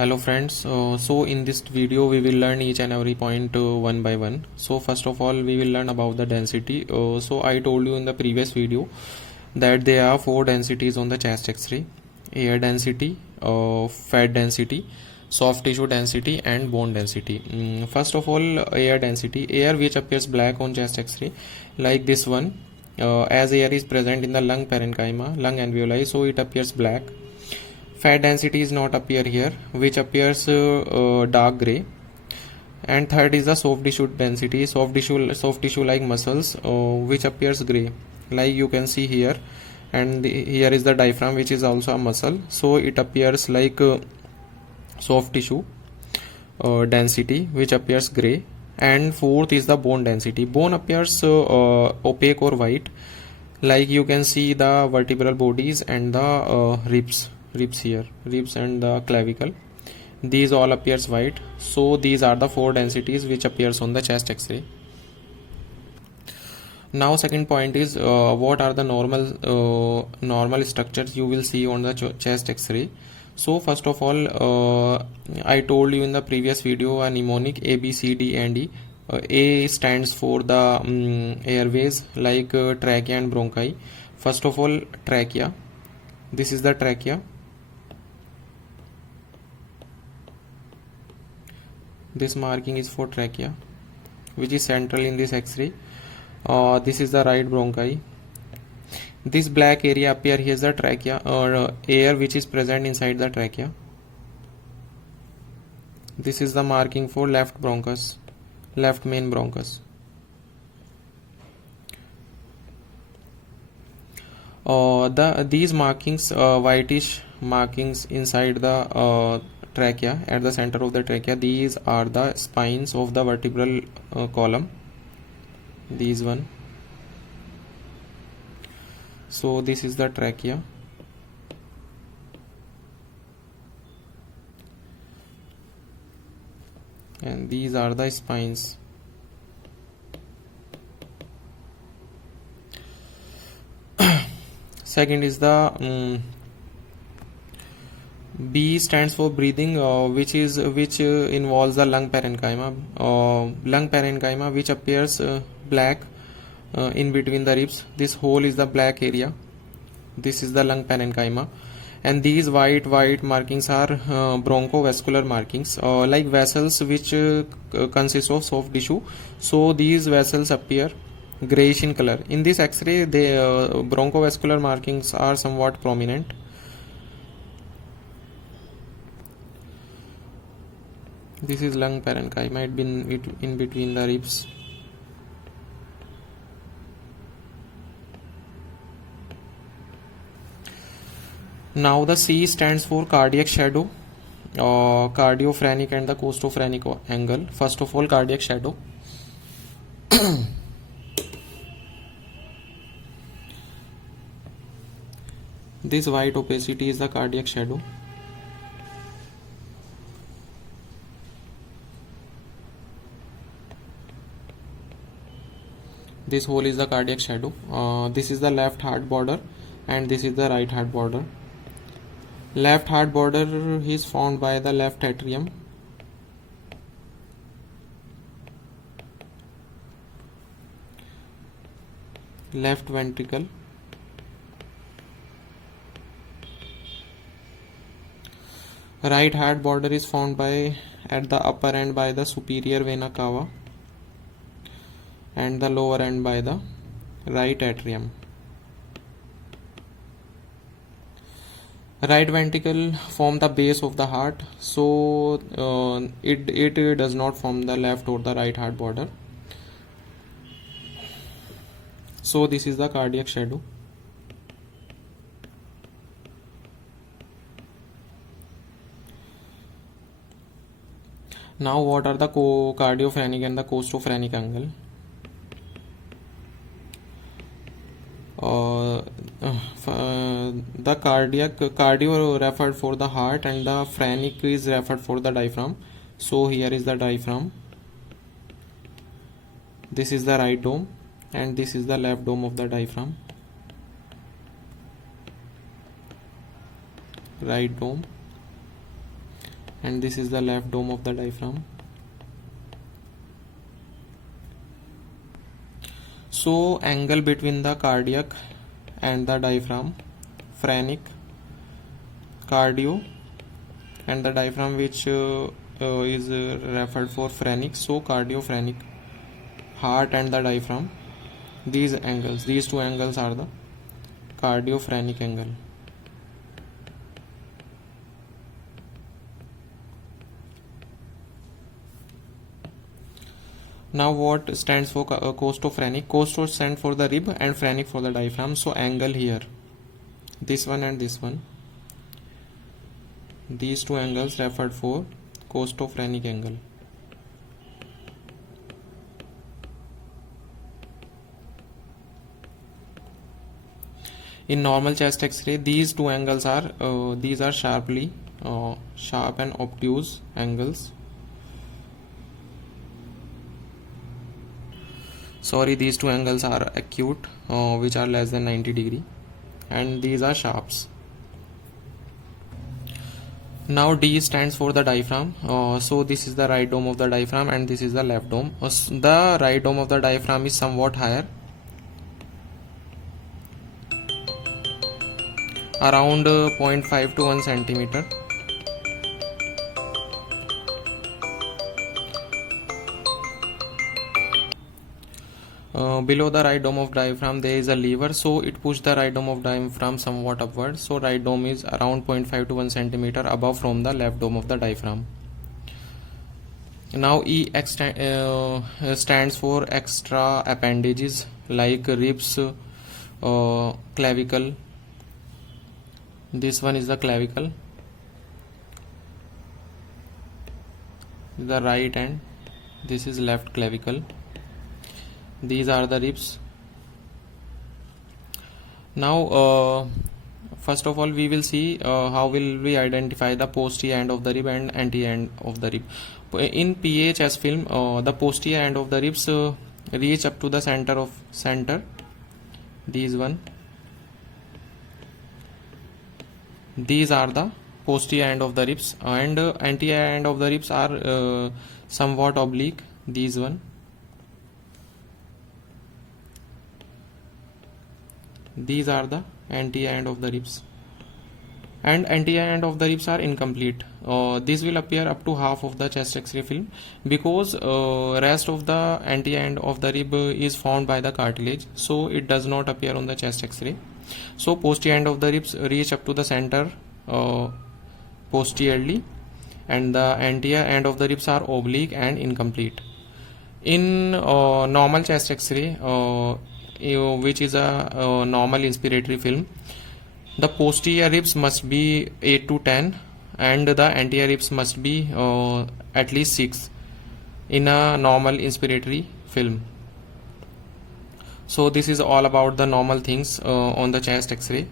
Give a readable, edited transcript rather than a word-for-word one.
Hello friends, so in this video we will learn each and every point one by one. So first of all we will learn about the density. So I told you in the previous video that there are four densities on the chest x-ray: air density, fat density, soft tissue density and bone density. First of all, air density: air which appears black on chest x-ray, like this one. As air is present in the lung parenchyma, lung alveoli, so it appears black. Fat density is not appear here, which appears dark gray. And third is the soft tissue density, soft tissue like muscles, which appears gray, like you can see here. And here is the diaphragm, which is also a muscle, so it appears like soft tissue density, which appears gray. And fourth is the bone density. Bone appears opaque or white, like you can see the vertebral bodies and the ribs here, ribs and the clavicle, these all appears white. So these are the four densities which appears on the chest x-ray. Now second point is what are the normal structures you will see on the chest x-ray. So first of all, I told you in the previous video a mnemonic A, B, C, D and E. A stands for the airways, like trachea and bronchi. First of all, trachea. This is the trachea. This marking is for trachea, which is central in this x-ray. This is the right bronchi. This black area appear here is the trachea, or air which is present inside the trachea. This is the marking for left bronchus, left main bronchus. These markings, whitish markings inside the trachea, at the center of the trachea, these are the spines of the vertebral column, these one. So this is the trachea. And these are the spines. Second is the B stands for breathing, which involves the lung parenchyma, which appears black in between the ribs. This whole is the black area. This is the lung parenchyma. And these white markings are bronchovascular markings, like vessels which consist of soft tissue. So these vessels appear grayish in color. In this x-ray, the bronchovascular markings are somewhat prominent. This is lung parenchyma, it been in between the ribs. Now the C stands for cardiac shadow, cardiophrenic and the costophrenic angle. First of all, cardiac shadow. This white opacity is the cardiac shadow. This whole is the cardiac shadow. This is the left heart border and this is the right heart border. Left heart border is formed by the left atrium. Left ventricle. Right heart border is formed by at the upper end by the superior vena cava and the lower end by the right atrium. Right ventricle form the base of the heart, so it does not form the left or the right heart border. So this is the cardiac shadow. Now what are the cardiophrenic and the costophrenic angle? The cardio referred for the heart and the phrenic is referred for the diaphragm. So here is the diaphragm. This is the right dome and this is the left dome of the diaphragm. Right dome and this is the left dome of the diaphragm. So angle between the cardiac and the diaphragm, phrenic, cardio, and the diaphragm which is referred for phrenic, so cardiophrenic, heart and the diaphragm. These angles, these two angles are the cardiophrenic angle. Now what stands for costophrenic? Costo stands for the rib and phrenic for the diaphragm. So angle here, this one and this one, these two angles referred for costophrenic angle. In normal chest X-ray, these two angles are these are sharp and obtuse angles. Sorry, these two angles are acute, which are less than 90 degree, and these are sharps. Now D stands for the diaphragm. So this is the right dome of the diaphragm and this is the left dome. The right dome of the diaphragm is somewhat higher, around 0.5 to 1 centimeter. Below the right dome of diaphragm there is a lever, so it pushes the right dome of diaphragm somewhat upward. So right dome is around 0.5 to 1 centimeter above from the left dome of the diaphragm. Now E stands for extra appendages like ribs, clavicle. This one is the clavicle, the right, and this is left clavicle. These are the ribs. Now first of all we will see how will we identify the posterior end of the rib and anterior end of the rib. In PA chest film, the posterior end of the ribs reach up to the center. These are the posterior end of the ribs, and anterior end of the ribs are somewhat oblique. These are the anterior end of the ribs, and anterior end of the ribs are incomplete. This will appear up to half of the chest X-ray film because rest of the anterior end of the rib is formed by the cartilage, so it does not appear on the chest X-ray. So posterior end of the ribs reach up to the center posteriorly, and the anterior end of the ribs are oblique and incomplete. In normal chest X-ray, which is a normal inspiratory film, the posterior ribs must be 8 to 10 and the anterior ribs must be at least 6 in a normal inspiratory film. So this is all about the normal things on the chest X-ray.